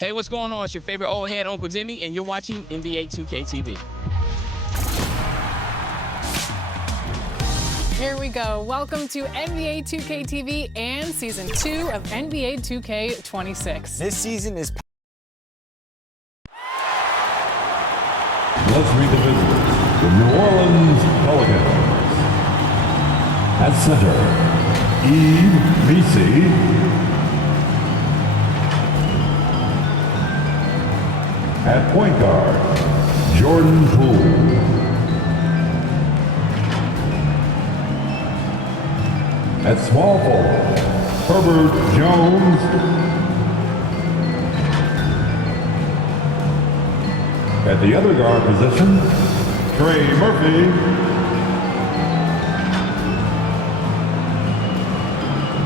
Hey, what's going on? It's your favorite old head, Uncle Jimmy, and you're watching NBA 2K TV. Here we go. Welcome to NBA 2K TV and Season 2 of NBA 2K26. This season is... Let's read the visitors. The New Orleans Pelicans. At center, Eve Messi. At point guard, Jordan Poole. At small forward, Herbert Jones. At the other guard position, Trey Murphy.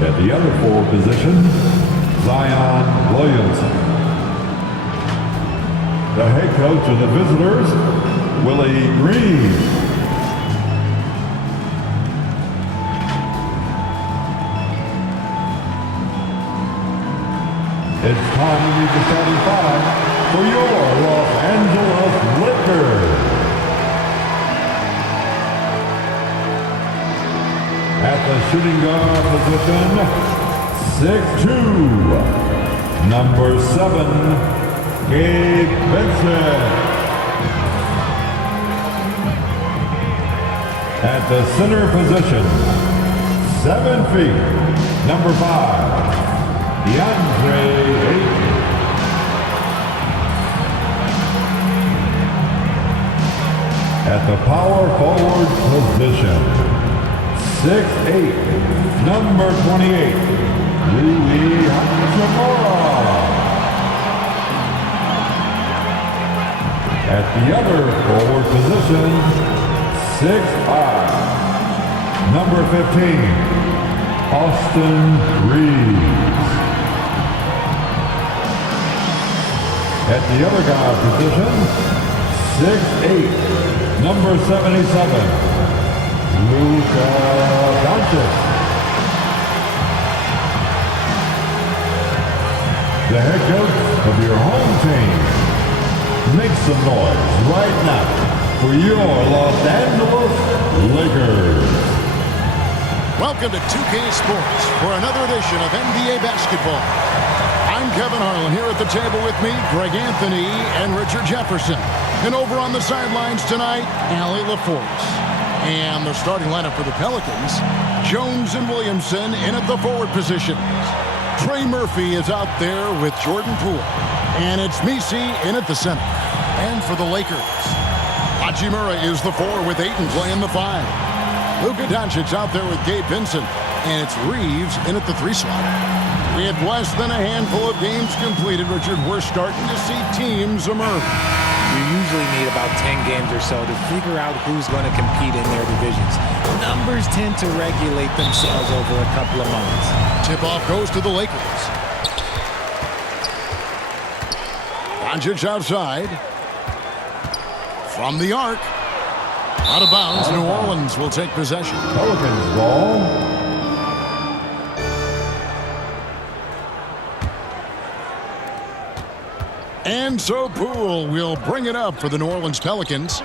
At the other forward position, Zion Williamson. The head coach of the visitors, Willie Green. It's time to meet the starting five for your Los Angeles Lakers. At the shooting guard position, 6'2", number 7, Gabe Vincent. At the center position, 7 feet, number 5, DeAndre Ayton. At the power forward position, 6'8", number 28, Rui Hachimura. At the other forward position, 6'5", number 15, Austin Reeves. At the other guard position, 6'8", number 77, Luka Doncic. The head coach of your home team. Make some noise right now for your Los Angeles Lakers. Welcome to 2K Sports for another edition of NBA basketball. I'm Kevin Harlan here at the table with me, Greg Anthony and Richard Jefferson. And over on the sidelines tonight, Allie LaForce. And the starting lineup for the Pelicans, Jones and Williamson in at the forward positions. Trey Murphy is out there with Jordan Poole. And it's Messi in at the center. And for the Lakers, Hachimura is the 4 with Ayton playing the 5. Luka Doncic out there with Gabe Vincent. And it's Reeves in at the 3 slot. With less than a handful of games completed, Richard, we're starting to see teams emerge. You usually need about 10 games or so to figure out who's going to compete in their divisions. Numbers tend to regulate themselves over a couple of months. Tip-off goes to the Lakers. Doncic outside. From the arc. Out of bounds, New Orleans will take possession. Pelicans ball. And so Poole will bring it up for the New Orleans Pelicans.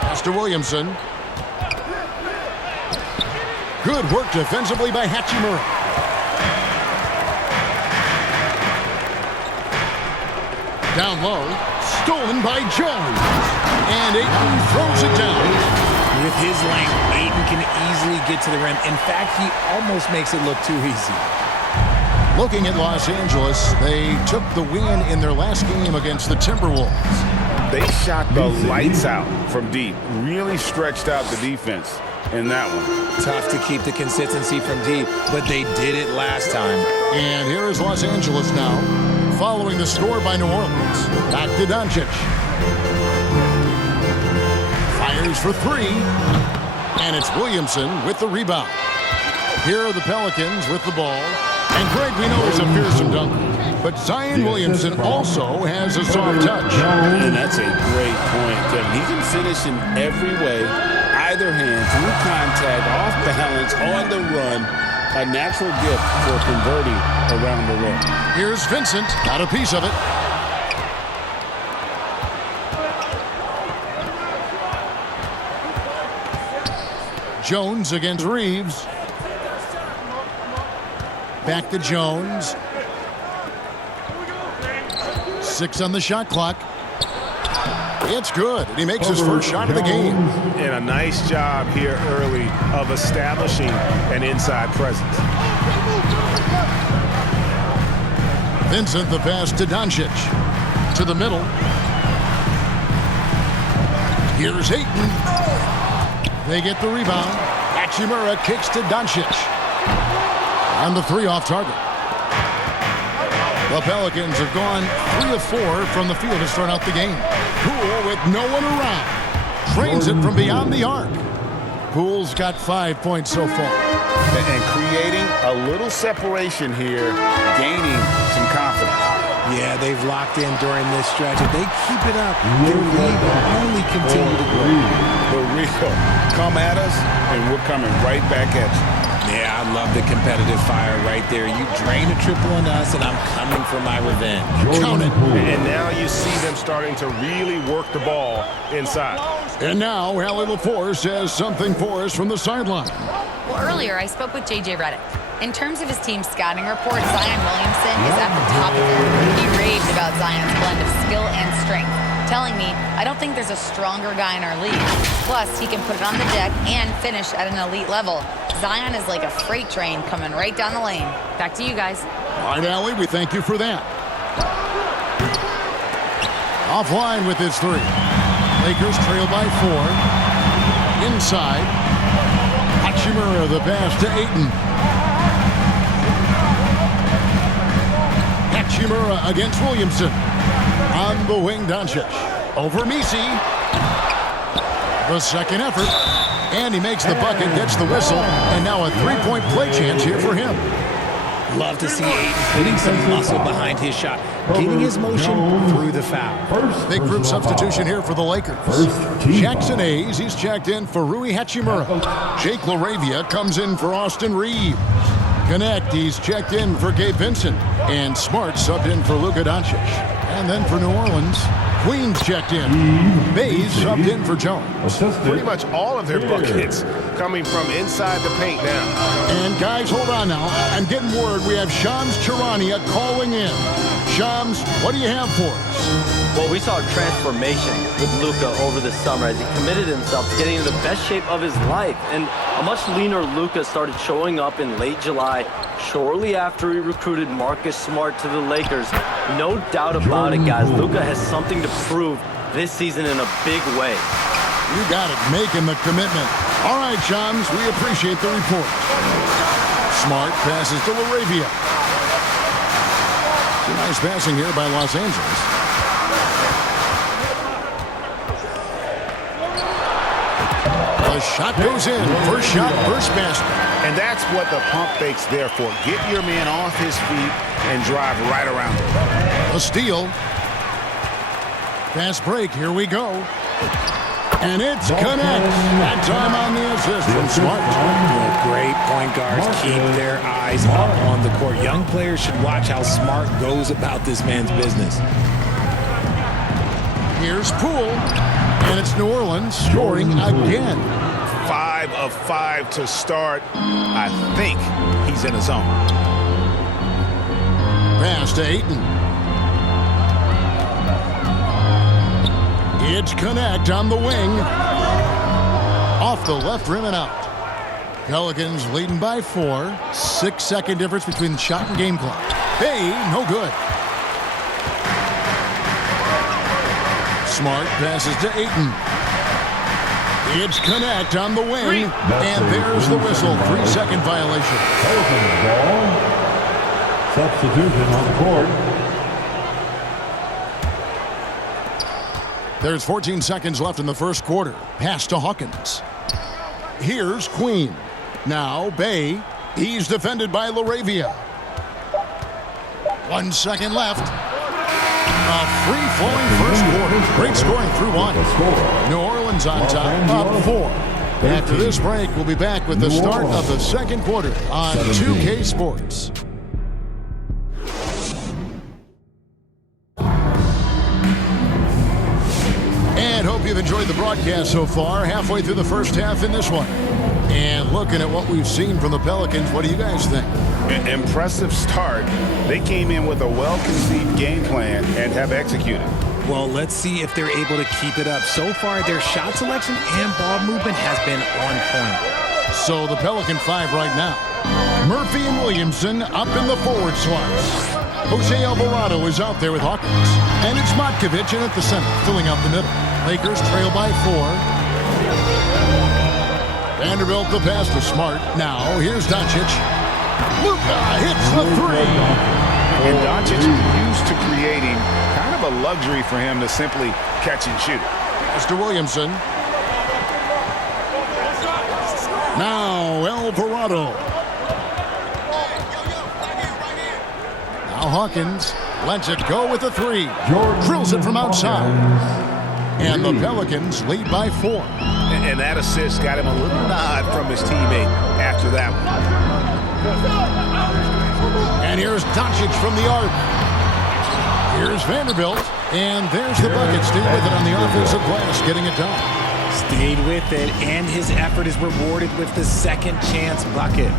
Pass to Williamson. Good work defensively by Hachimura. Down low, stolen by Jones. And Ayton throws it down. With his length, Ayton can easily get to the rim. In fact, he almost makes it look too easy. Looking at Los Angeles, they took the win in their last game against the Timberwolves. They shot the lights out from deep. Really stretched out the defense in that one. Tough to keep the consistency from deep, but they did it last time. And here is Los Angeles now, following the score by New Orleans. Back to Doncic. Fires for three. And it's Williamson with the rebound. Here are the Pelicans with the ball. And Greg, we know, is a fearsome dunker. But Zion Williamson also has a soft touch. And that's a great point, Kevin. He can finish in every way. Either hand, through contact, off balance, on the run. A natural gift for converting around the rim. Here's Vincent, got a piece of it. Jones against Reeves. Back to Jones. 6 on the shot clock. It's good. And he makes his first shot of the game. And a nice job here early of establishing an inside presence. Vincent, the pass to Doncic. To the middle. Here's Ayton. They get the rebound. Hachimura kicks to Doncic. And the three off target. The Pelicans have gone 3 of 4 from the field to start out the game. Poole with no one around. Trains it from beyond the arc. Poole's got 5 points so far. And creating a little separation here, gaining some confidence. Yeah, they've locked in during this stretch. If they keep it up, their lead will only continue to grow. For real. Come at us, and we're coming right back at you. Yeah, I love the competitive fire right there. You drain a triple on us, and I'm coming for my revenge. Count it. And now you see them starting to really work the ball inside. And now Allie LaForce has something for us from the sideline. Well, earlier I spoke with J.J. Redick. In terms of his team's scouting report, Zion Williamson is at the top of it. He raved about Zion's blend of skill and strength, telling me, I don't think there's a stronger guy in our league. Plus, he can put it on the deck and finish at an elite level. Zion is like a freight train coming right down the lane. Back to you guys. All right, Allie, we thank you for that. Offline with his three. Lakers trail by 4. Inside. Hachimura, the pass to Ayton. Hachimura against Williamson. On the wing, Doncic. Over Misi. The second effort. And he makes the bucket, gets the whistle, and now a three-point play chance here for him. Love to see Ayton putting some muscle behind his shot, getting his motion through the foul. Big group substitution here for the Lakers. Jackson Hayes, he's checked in for Rui Hachimura. Jake LaRavia comes in for Austin Reeves. Connect, he's checked in for Gabe Vincent. And Smart subbed in for Luka Doncic. And then for New Orleans, Queens checked in. Bays subbed in for Jones. Pretty much all of their buckets coming from inside the paint now. And guys, hold on now. I'm getting word we have Shams Charania calling in. Shams, what do you have for us? Well, we saw a transformation with Luka over the summer as he committed himself to getting into the best shape of his life. And a much leaner Luka started showing up in late July, shortly after he recruited Marcus Smart to the Lakers. No doubt about it, guys. Luka has something to prove this season in a big way. You got it, making the commitment. All right, Shams, we appreciate the report. Smart passes to LaRavia. Nice passing here by Los Angeles. The shot goes in. First shot, first basket. And that's what the pump fake's there for. Get your man off his feet and drive right around him. A steal. Fast break. Here we go. And it's connect. That time on the assist from Smart. Great point guards keep their eyes up on the court. Young players should watch how Smart goes about this man's business. Here's Poole. And it's New Orleans scoring again. 5 5 of 5 to start. I think he's in his zone. Pass to Ayton. It's Connect on the wing. Off the left rim and out. Pelicans leading by 4. 6-second difference between the shot and game clock. Hey, no good. Smart passes to Ayton. It's Connect on the wing. And there's the whistle. 3-second violation. Pelicans ball. Substitution on the court. There's 14 seconds left in the first quarter. Pass to Hawkins. Here's Queen. Now Bay. He's defended by LaRavia. 1 second left. A free-flowing first quarter. Great scoring through 1. New Orleans on top, up 4. After this break, we'll be back with the start of the second quarter on 2K Sports. And hope you've enjoyed the broadcast so far. Halfway through the first half in this one. And looking at what we've seen from the Pelicans, what do you guys think? Impressive start. They came in with a well-conceived game plan and have executed. Well, let's see if they're able to keep it up. So far, their shot selection and ball movement has been on point. So the Pelican 5 right now. Murphy and Williamson up in the forward slots. Jose Alvarado is out there with Hawkins. And it's Matkovic in at the center, filling out the middle. Lakers trail by 4. Vanderbilt the pass to Smart. Now, here's Doncic. Luka hits the 3. And Doncic is used to creating kind of a luxury for him to simply catch and shoot. Pass to Williamson. Now, Alvarado. Now Hawkins lets it go with the 3. Drills it from outside. And the Pelicans lead by 4. And that assist got him a little nod from his teammate after that one. And here's Doncic from the arc. Here's Vanderbilt. And there's the bucket. Stayed with it on the offensive glass, getting it done. Stayed with it, and his effort is rewarded with the second chance bucket.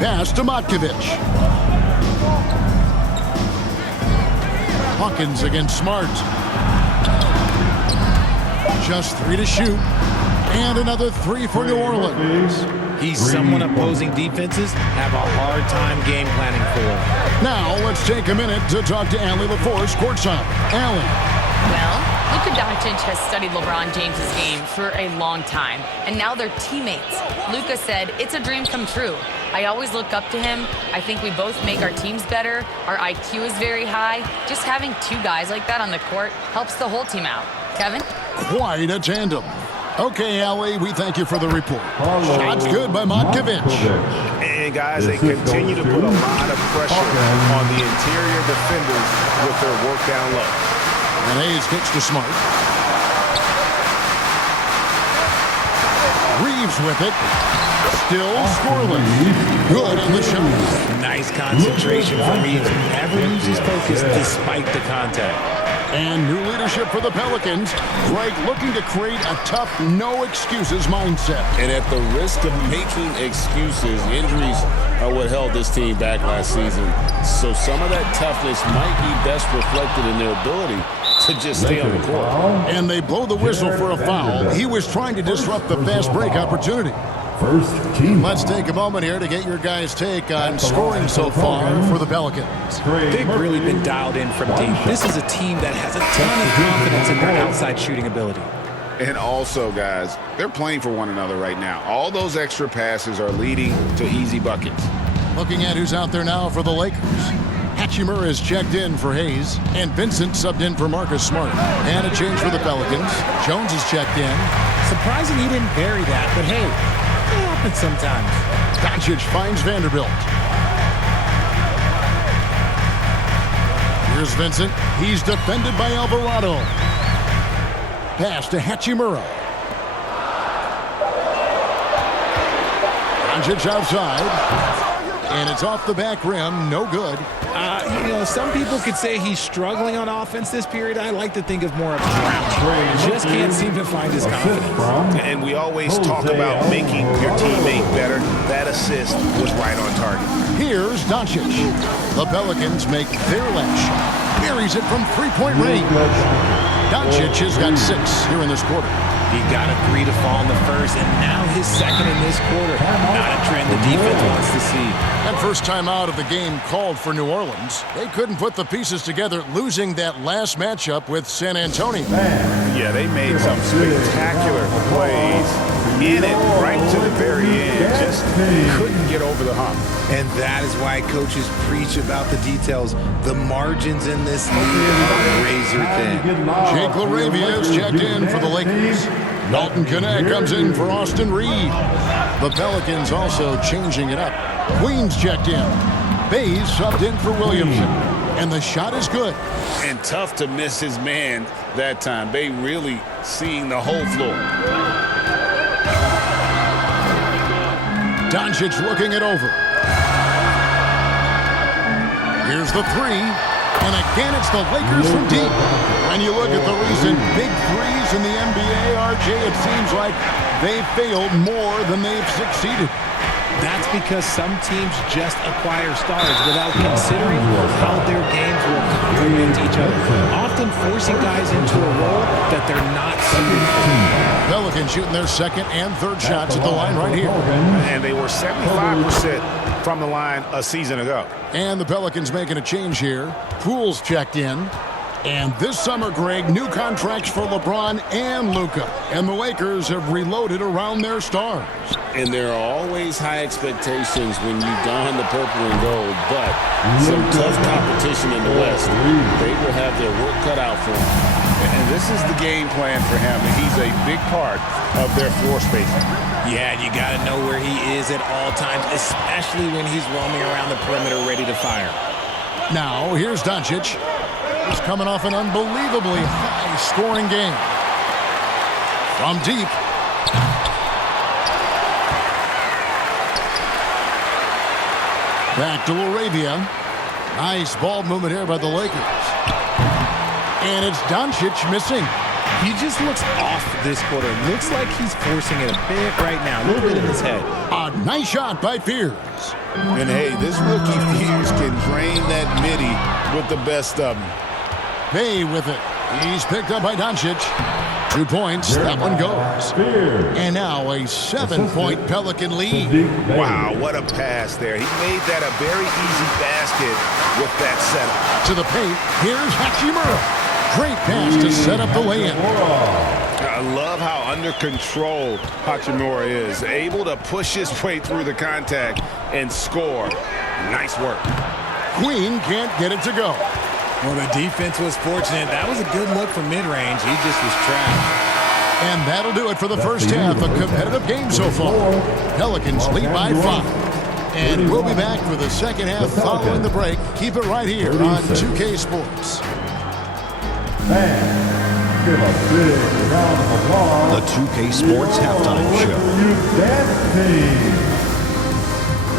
Pass to Matkovic. Hawkins against Smart. Just 3 to shoot. And another 3 for New Orleans. He's someone opposing defenses have a hard time game planning for. Now let's take a minute to talk to Allie LaForce courtside. Allie. Well, Luka Doncic has studied LeBron James's game for a long time, and now they're teammates. Luka said, "It's a dream come true. I always look up to him. I think we both make our teams better. Our IQ is very high. Just having 2 guys like that on the court helps the whole team out." Kevin? Quite a tandem. Okay, Allie, we thank you for the report. Shots good by Matkovic. And guys, they continue to put a lot of pressure on the interior defenders with their work down low. And Hayes kicks to Smart. Reeves with it. Still scoreless. Good on the shot. Nice concentration from Reeves. Never loses focus despite the contact. And new leadership for the Pelicans. Greg looking to create a tough, no-excuses mindset. And at the risk of making excuses, injuries are what held this team back last season. So some of that toughness might be best reflected in their ability to just stay on the court. And they blow the whistle for a foul. He was trying to disrupt the fast break opportunity. First team. Let's take a moment here to get your guys' take on scoring so far for the Pelicans. They've really been dialed in from deep. This is a team that has a ton of confidence in their outside shooting ability. And also, guys, they're playing for one another right now. All those extra passes are leading to easy buckets. Looking at who's out there now for the Lakers. Hachimura is checked in for Hayes, and Vincent subbed in for Marcus Smart. And a change for the Pelicans. Jones is checked in. Surprising he didn't bury that, but hey, it happens sometimes. Doncic finds Vanderbilt. Here's Vincent. He's defended by Alvarado. Pass to Hachimura. Doncic outside. And it's off the back rim. No good. Some people could say he's struggling on offense this period. I like to think of more of a drought. Just can't seem to find his confidence. And we always talk about making your teammate better. That assist was right on target. Here's Doncic. The Pelicans make their last shot. Buries it from three-point range. Doncic has got 6 here in this quarter. He got a 3 to fall in the first, and now his second in this quarter. Not a trend the defense wants to see. And first time out of the game called for New Orleans. They couldn't put the pieces together, losing that last matchup with San Antonio. Yeah, they made some spectacular plays in it right to the very end. Just couldn't get over the hump. And that is why coaches preach about the details. The margins in this league are razor thin. Jake LaRavia is checked in for the Lakers. Dalton Connect comes in for Austin Reed. The Pelicans also changing it up. Queens checked in. Bays subbed in for Williamson. And the shot is good. And tough to miss his man that time. Bay really seeing the whole floor. Doncic looking it over. Here's the 3. And again, it's the Lakers from deep. When you look at the recent big threes in the NBA, RJ, it seems like they've failed more than they've succeeded. That's because some teams just acquire stars without considering how their games will complement each other, often forcing guys into a role that they're not suited for. Pelicans shooting their second and third shots at the line right here. And they were 75% from the line a season ago. And the Pelicans making a change here. Poole's checked in. And this summer, Greg, new contracts for LeBron and Luka. And the Lakers have reloaded around their stars. And there are always high expectations when you don the purple and gold, but some tough competition in the West. They will have their work cut out for them. And this is the game plan for him. He's a big part of their floor spacing. Yeah, you got to know where he is at all times, especially when he's roaming around the perimeter ready to fire. Now, here's Doncic. He's coming off an unbelievably high-scoring game. From deep. Back to LaRavia. Nice ball movement here by the Lakers. And it's Doncic missing. He just looks off this quarter. Looks like he's forcing it a bit right now, a little bit in his head. A nice shot by Fears. And hey, this rookie Fears can drain that midi with the best of them. Bay with it. He's picked up by Doncic. 2 points. That one goes. And now a 7-point Pelican lead. Wow, what a pass there. He made that a very easy basket with that setup. To the paint. Here's Hachimura. Great pass to set up the lay-in. I love how under control Hachimura is. Able to push his way through the contact and score. Nice work. Queen can't get it to go. Well, the defense was fortunate. That was a good look from mid-range. He just was trapped. And that'll do it for the first half. A competitive game so far. Pelicans lead by 5. And we'll be back for the second half following the break. Keep it right here on 2K Sports. And give a big round of applause. The 2K Sports Halftime Show.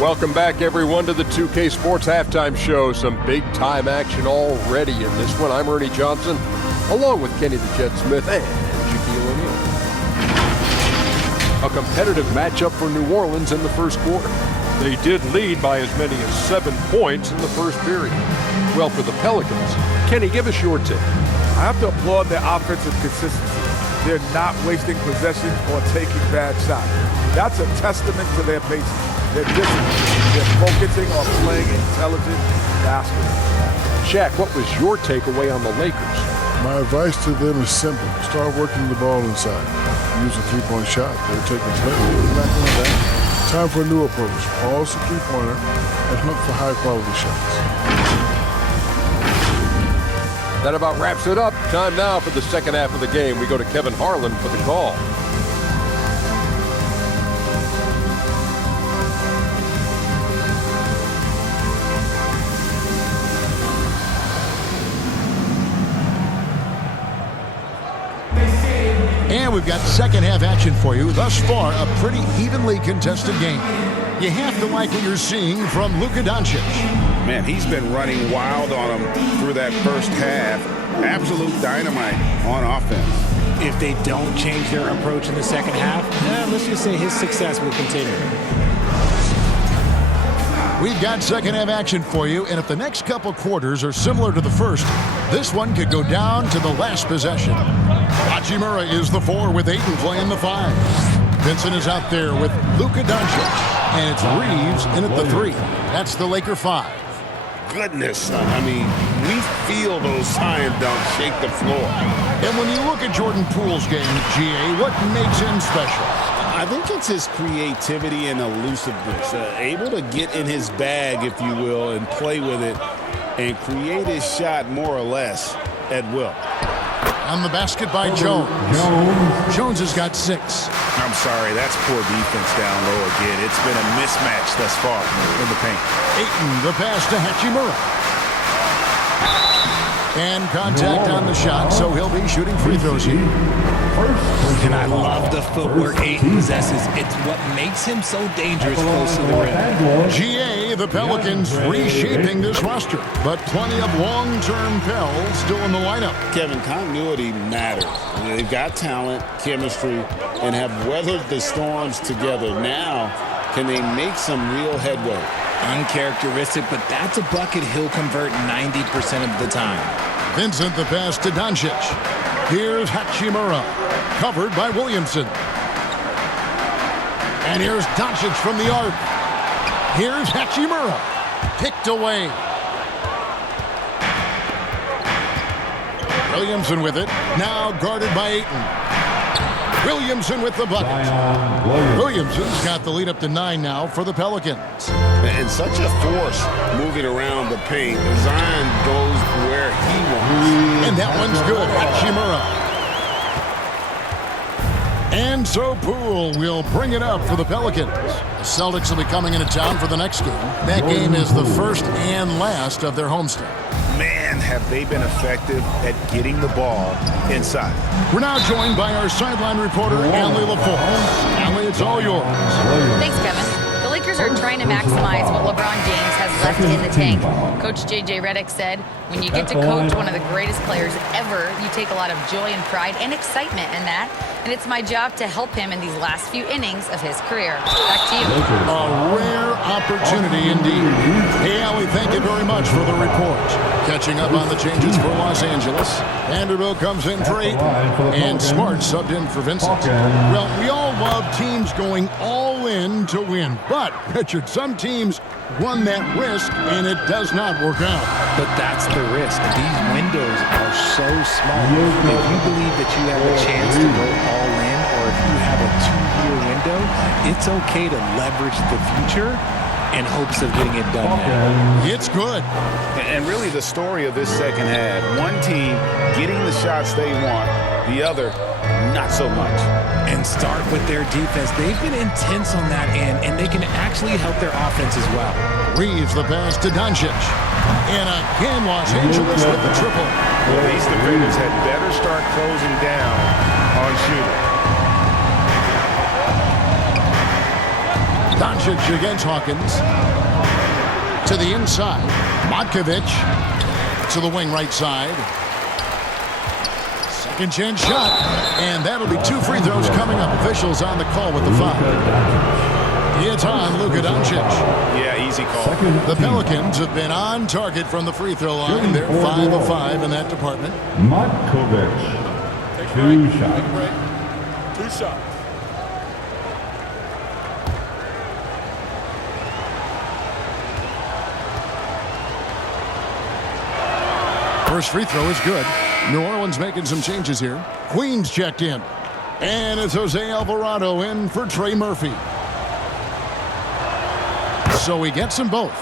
Welcome back, everyone, to the 2K Sports Halftime Show. Some big-time action already in this one. I'm Ernie Johnson, along with Kenny the Jet Smith and Shaquille O'Neal. A competitive matchup for New Orleans in the first quarter. They did lead by as many as 7 points in the first period. Well, for the Pelicans, Kenny, give us your take. I have to applaud their offensive consistency. They're not wasting possessions or taking bad shots. That's a testament to their patience. They're disciplined. They're focusing on playing intelligent basketball. Shaq, what was your takeaway on the Lakers? My advice to them is simple. Start working the ball inside. Use a three-point shot. They'll take the play. Back on that. Time for a new approach. Pause the three-pointer and hunt for high-quality shots. That about wraps it up. Time now for the second half of the game. We go to Kevin Harlan for the call. And we've got second half action for you. Thus far, a pretty evenly contested game. You have to like what you're seeing from Luka Doncic. Man, he's been running wild on him through that first half. Absolute dynamite on offense. If they don't change their approach in the second half, let's just say his success will continue. We've got second half action for you, and if the next couple quarters are similar to the first, this one could go down to the last possession. Hachimura is the 4 with Ayton playing the 5. Vincent is out there with Luka Doncic, and it's Reeves in at the 3. That's the Laker 5. Goodness, I mean, we feel those Zion dunks shake the floor. And when you look at Jordan Poole's game, GA, what makes him special? I think it's his creativity and elusiveness. Able to get in his bag, if you will, and play with it and create his shot more or less at will. On the basket by Jones. Jones has got 6. I'm sorry, that's poor defense down low again. It's been a mismatch thus far in the paint. Ayton, the pass to Hachimura. And contact on the shot, so he'll be shooting free throws here. And I love the footwork Ayton possesses. It's what makes him so dangerous close to the rim. GA, the Pelicans reshaping this roster, but plenty of long-term Pels still in the lineup. Kevin, continuity matters. They've got talent, chemistry, and have weathered the storms together. Now, can they make some real headway? Uncharacteristic, but that's a bucket he'll convert 90% of the time. Vincent, the pass to Doncic. Here's Hachimura, covered by Williamson. And here's Doncic from the arc. Here's Hachimura, picked away. Williamson with it, now guarded by Ayton. Williamson with the bucket. Williamson's got the lead up to 9 now for the Pelicans. And such a force moving around the paint. Zion goes where he wants. And that one's good. Hachimura. And so Poole will bring it up for the Pelicans. The Celtics will be coming into town for the next game. That game is the first and last of their homestand. Man, have they been effective at getting the ball inside. We're now joined by our sideline reporter, Allie LaForce. Allie, it's all yours. Thanks, Kevin. The Lakers are trying to maximize what LeBron James has left in the tank. Coach JJ Redick said, when you get to coach one of the greatest players ever, you take a lot of joy and pride and excitement in that. And it's my job to help him in these last few innings of his career. Back to you. A rare opportunity indeed. Hey, Allie, thank you very much for the report. Catching up on the changes for Los Angeles. Vanderbilt comes in for 8, and Smart subbed in for Vincent. Well, we all love teams going all in to win. But, Richard, some teams run that risk, and it does not work out. But that's the risk. These windows are so small. If you believe that you have a chance to go all in, or if you have a 2-year window, it's okay to leverage the future in hopes of getting it done now. It's good. And really the story of this second half, one team getting the shots they want, the other not so much. And start with their defense. They've been intense on that end, and they can actually help their offense as well. Reeves the pass to Doncic. And again, Los Angeles with the triple. Well, these defenders had better start closing down on shooting. Doncic against Hawkins. To the inside. Matkovic to the wing right side. Second chance shot. And that'll be 2 free throws coming up. Officials on the call with the foul. It's on Luka Doncic. Yeah, easy call. The Pelicans have been on target from the free throw line. They're 5 of 5 in that department. Matkovic, 2 shots. 2 shots. First free throw is good. New Orleans making some changes here. Queens checked in. And it's Jose Alvarado in for Trey Murphy. So he gets them both.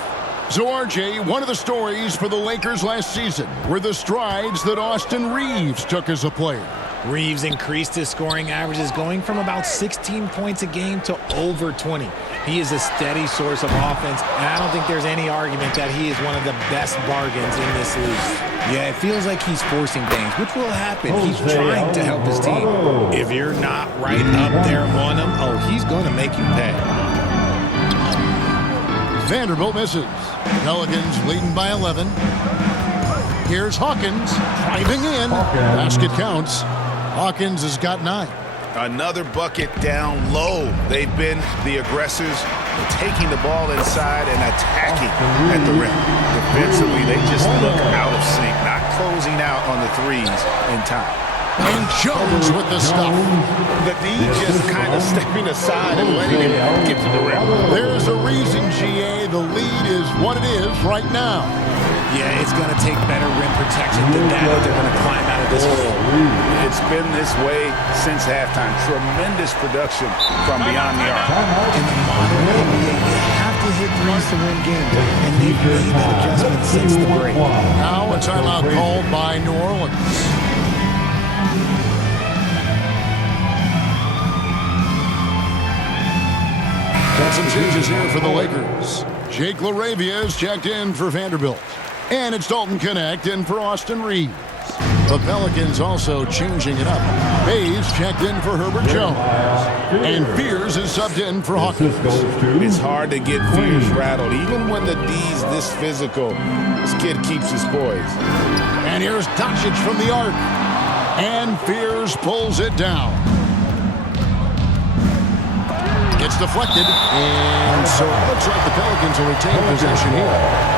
So RJ, one of the stories for the Lakers last season were the strides that Austin Reeves took as a player. Reeves increased his scoring averages, going from about 16 points a game to over 20. He is a steady source of offense, and I don't think there's any argument that he is one of the best bargains in this league. Yeah, it feels like he's forcing things, which will happen. He's trying to help his team. If you're not right up there on him, oh, he's going to make you pay. Vanderbilt misses. Pelicans leading by 11. Here's Hawkins driving in. Basket counts. Hawkins has got 9. Another bucket down low. They've been the aggressors, taking the ball inside and attacking at the rim. Defensively, they just look out of sync, not closing out on the threes in time. And Jones with the stuff. The D just kind of stepping aside and letting him get to the rim. There's a reason, GA. The lead is what it is right now. Yeah, it's going to take better rim protection than that if they're going to climb out of this hole. It's been this way since halftime. Tremendous production from beyond the arc. In the modern NBA, you have to hit threes to win games, and they've made that adjustment since the break. Now a timeout called by New Orleans. Got some changes here for the Lakers. Jake LaRavia is checked in for Vanderbilt. And it's Dalton Connect in for Austin Reeves. The Pelicans also changing it up. Hayes checked in for Herbert Jones. And Fears is subbed in for Hawkins. It's hard to get Fears rattled. Even when the D's this physical, this kid keeps his poise. And here's Doncic from the arc. And Fears pulls it down. It's deflected. And so it looks like the Pelicans will retain possession here.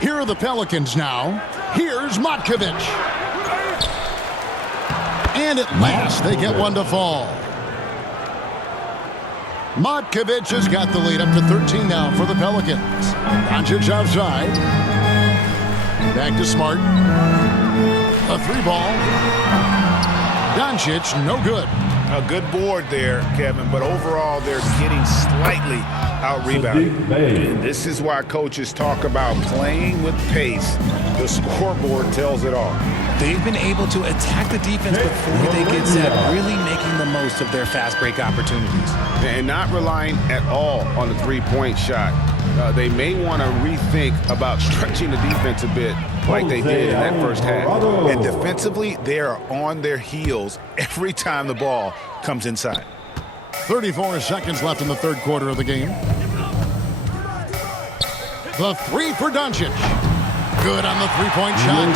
Here are the Pelicans now. Here's Matkovic. And at last, they get one to fall. Matkovic has got the lead up to 13 now for the Pelicans. Doncic outside. Back to Smart. A 3-ball. Doncic, no good. A good board there, Kevin, but overall they're getting slightly out-rebounded. And this is why coaches talk about playing with pace. The scoreboard tells it all. They've been able to attack the defense before they get set, really making the most of their fast break opportunities. And not relying at all on the three-point shot. They may want to rethink about stretching the defense a bit like they did in that first half. And defensively, they are on their heels every time the ball comes inside. 34 seconds left in the third quarter of the game. The 3 for Doncic. Good on the three-point shot.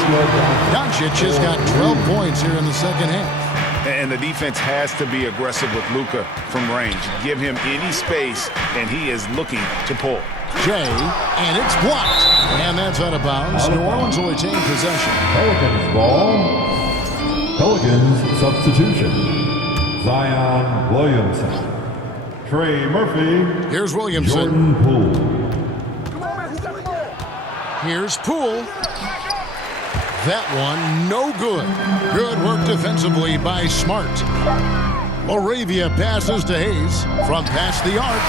Doncic has got 12 points here in the second half. And the defense has to be aggressive with Luka from range. Give him any space, and he is looking to pull. Jay, and it's blocked. And that's out of bounds. New Orleans will retain possession. Pelicans ball. Pelicans substitution. Zion Williamson. Trey Murphy. Here's Williamson. Jordan Poole. Here's Poole. That one, no good. Good work defensively by Smart. Laravia passes to Hayes from past the arc.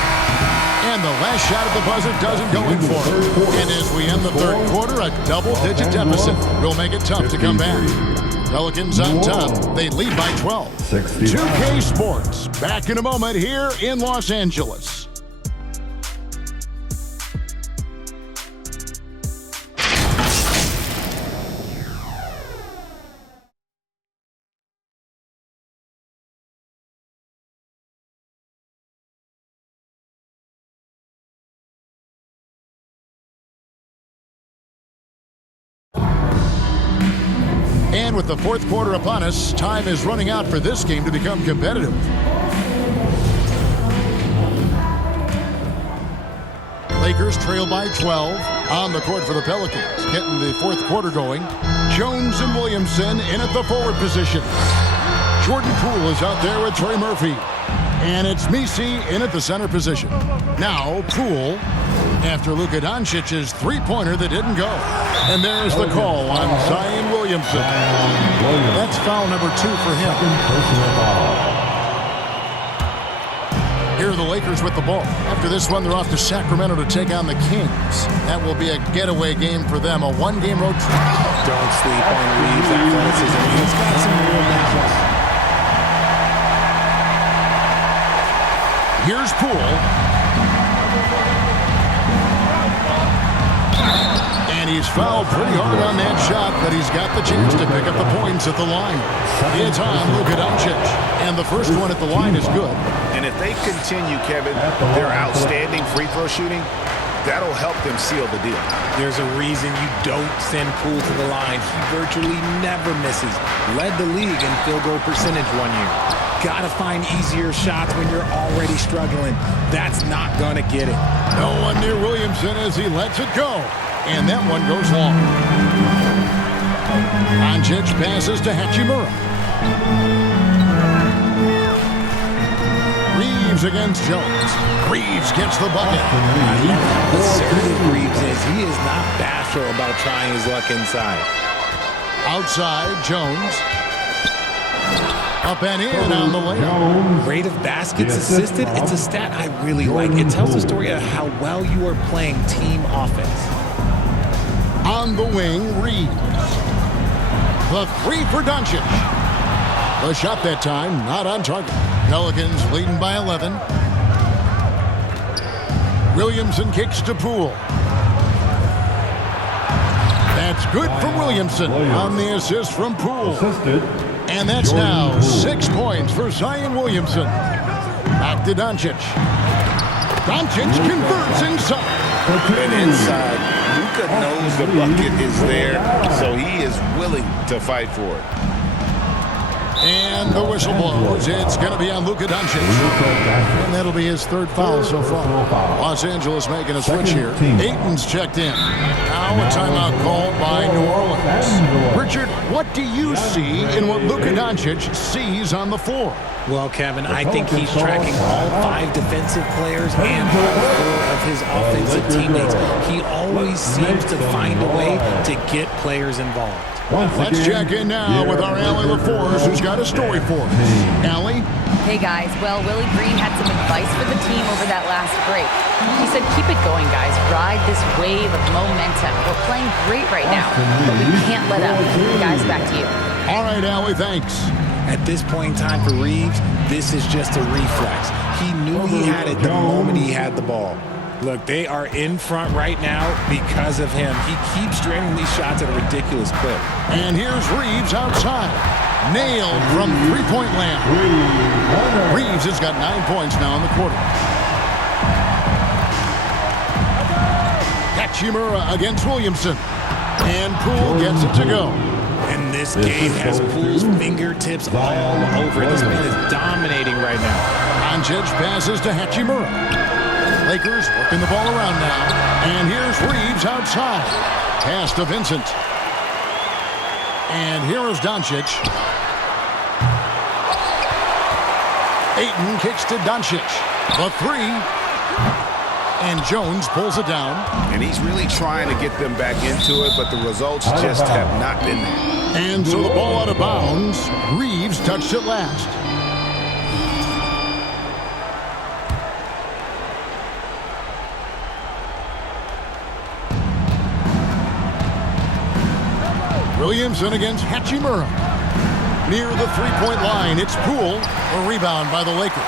And the last shot at the buzzer doesn't go in for him. And as we end the third quarter, a double-digit deficit will make it tough to come back. Pelicans on top. They lead by 12. 2K Sports, back in a moment here in Los Angeles. And with the fourth quarter upon us, time is running out for this game to become competitive. Lakers trail by 12 on the court for the Pelicans. Getting the fourth quarter going. Jones and Williamson in at the forward position. Jordan Poole is out there with Trey Murphy. And it's Misi in at the center position. Now Poole after Luka Doncic's three-pointer that didn't go. And there's the call on Zion Williamson. That's foul number 2 for him. Here are the Lakers with the ball. After this one, they're off to Sacramento to take on the Kings. That will be a getaway game for them, a one-game road trip. Don't sleep on Reeves' athleticism. He's got some real balance. Here's Poole. And And he's fouled pretty hard on that shot, but he's got the chance to pick up the points at the line. It's on Luka Doncic, and the first one at the line is good. And if they continue, Kevin, their outstanding free throw shooting, that'll help them seal the deal. There's a reason you don't send Poole to the line. He virtually never misses. Led the league in field goal percentage one year. Gotta find easier shots when you're already struggling. That's not gonna get it. No one near Williamson as he lets it go. And that one goes long. Doncic passes to Hachimura. Reeves against Jones. Reeves gets the bucket. Assertive Reeves is. He is not bashful about trying his luck inside. Outside, Jones. Up and in on the layup. Rate of baskets assisted, it's a stat I really like. It tells a story of how well you are playing team offense. On the wing, Reeves. The three for Doncic. The shot that time, not on target. Pelicans leading by 11. Williamson kicks to Poole. That's good from Williamson on the assist from Poole. And that's now 6 points for Zion Williamson. Back to Doncic. Doncic converts inside. And inside, Luka knows the bucket is there, so he is willing to fight for it. And the whistle blows. It's going to be on Luka Doncic. And that'll be his third foul so far. Los Angeles making a switch here. Ayton's checked in. Now a timeout called by New Orleans. Richard, what do you see in what Luka Doncic sees on the floor? Well, Kevin, I think he's tracking all 5 defensive players and all 4 of his offensive teammates. He always seems to find a way to get players involved. Let's check in now with our Allie LaForce, who's got a story for us. Allie? Hey, guys. Well, Willie Green had some advice for the team over that last break. He said, keep it going, guys. Ride this wave of momentum. We're playing great right now, but we can't let up. Guys, back to you. All right, Allie, thanks. At this point in time for Reeves, this is just a reflex. He knew he had it the moment he had the ball. Look, they are in front right now because of him. He keeps draining these shots at a ridiculous clip. And here's Reeves outside. Nailed from three-point land. Reeves has got 9 points now in the quarter. Hachimura against Williamson. And Poole gets it to go. And this game has Poole's fingertips all over. This man is dominating right now. Doncic passes to Hachimura. Lakers working the ball around now. And here's Reeves outside. Pass to Vincent. And here is Doncic. Ayton kicks to Doncic. The three. And Jones pulls it down. And he's really trying to get them back into it, but the results just have not been there. And so the ball out of bounds. Reeves touched it last. Williamson against Hachimura. Near the three-point line, it's Poole. A rebound by the Lakers.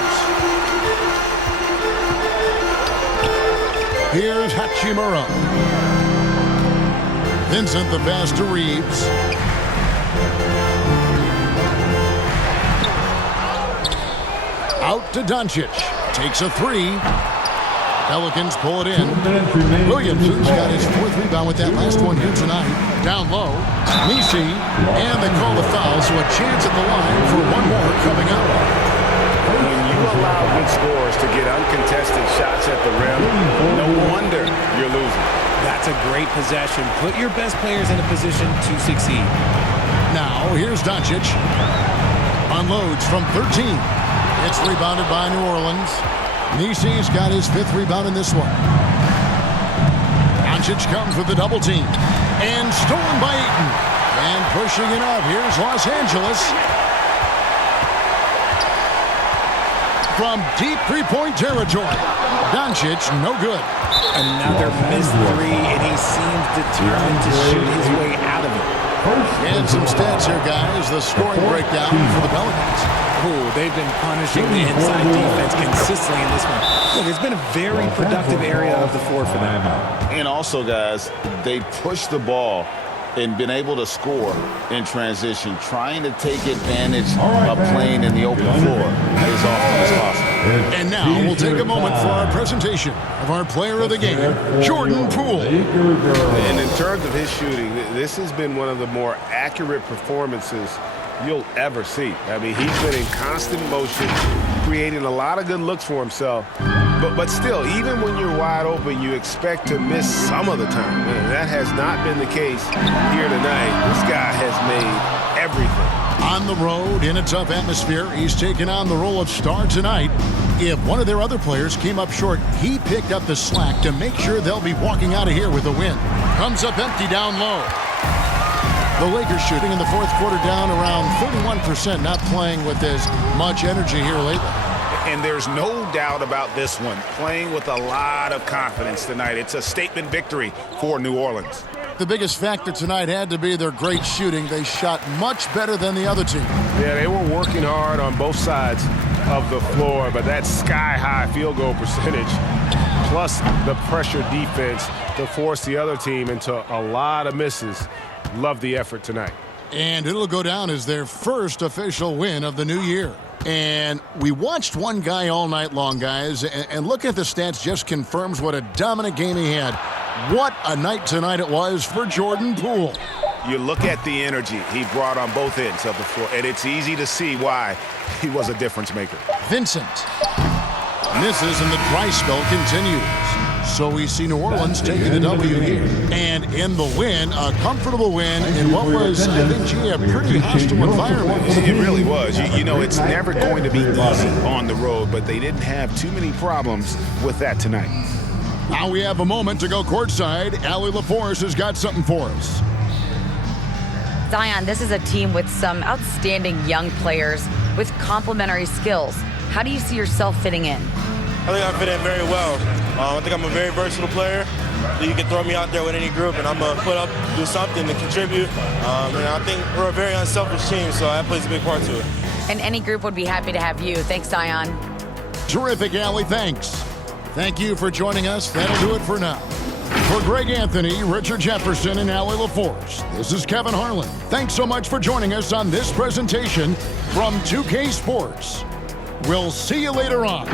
Here's Hachimura. Vincent the pass to Reeves. Out to Doncic. Takes a three. Pelicans pull it in. Williamson's got his 4th rebound with that last one here tonight. Down low. Nisi. And they call the foul, so a chance at the line for one more coming up. When you allow good scorers to get uncontested shots at the rim, no wonder you're losing. That's a great possession. Put your best players in a position to succeed. Now, here's Doncic. Unloads from 13. It's rebounded by New Orleans. Nisi's got his 5th rebound in this one. Doncic comes with the double team. And stolen by Ayton. And pushing it up. Here's Los Angeles. From deep three-point territory. Doncic, no good. Another missed three, and he seems determined to shoot his way out of it. And some stats here, guys. The scoring breakdown for the Pelicans. Ooh, they've been punishing the inside defense consistently in this one. Look, it's been a very productive area of the floor for them. And also, guys, they pushed the ball and been able to score in transition, trying to take advantage of playing in the open floor as often as possible. And now we'll take a moment for our presentation of our player of the game, Jordan Poole. And in terms of his shooting, this has been one of the more accurate performances you'll ever see. I mean, he's been in constant motion, creating a lot of good looks for himself. But still, even when you're wide open, you expect to miss some of the time. And that has not been the case here tonight. This guy has made everything. On the road, in a tough atmosphere, he's taking on the role of star tonight. If one of their other players came up short, he picked up the slack to make sure they'll be walking out of here with a win. Comes up empty down low. The Lakers shooting in the fourth quarter down around 31%, not playing with as much energy here lately. And there's no doubt about this one, playing with a lot of confidence tonight. It's a statement victory for New Orleans. The biggest factor tonight had to be their great shooting. They shot much better than the other team. Yeah, they were working hard on both sides of the floor, but that sky-high field goal percentage, plus the pressure defense to force the other team into a lot of misses. Love the effort tonight. And it'll go down as their first official win of the new year. And we watched one guy all night long, guys, and look at the stats just confirms what a dominant game he had. What a night tonight it was for Jordan Poole. You look at the energy he brought on both ends of the floor, and it's easy to see why he was a difference maker. Vincent misses, and the dry spell continues. So we see New Orleans taking the W here. And in the win, a comfortable win in what was, I think, a pretty hostile environment. It really was. You know, it's never going to be easy on the road, but they didn't have too many problems with that tonight. Now we have a moment to go courtside. Allie LaForce has got something for us. Zion, this is a team with some outstanding young players with complementary skills. How do you see yourself fitting in? I think I fit in very well. I think I'm a very versatile player. You can throw me out there with any group, and I'm going to put up, do something to contribute. And I think we're a very unselfish team, so that plays a big part to it. And any group would be happy to have you. Thanks, Zion. Terrific, Allie. Thanks. Thank you for joining us. That'll do it for now. For Greg Anthony, Richard Jefferson, and Allie LaForce, this is Kevin Harlan. Thanks so much for joining us on this presentation from 2K Sports. We'll see you later on.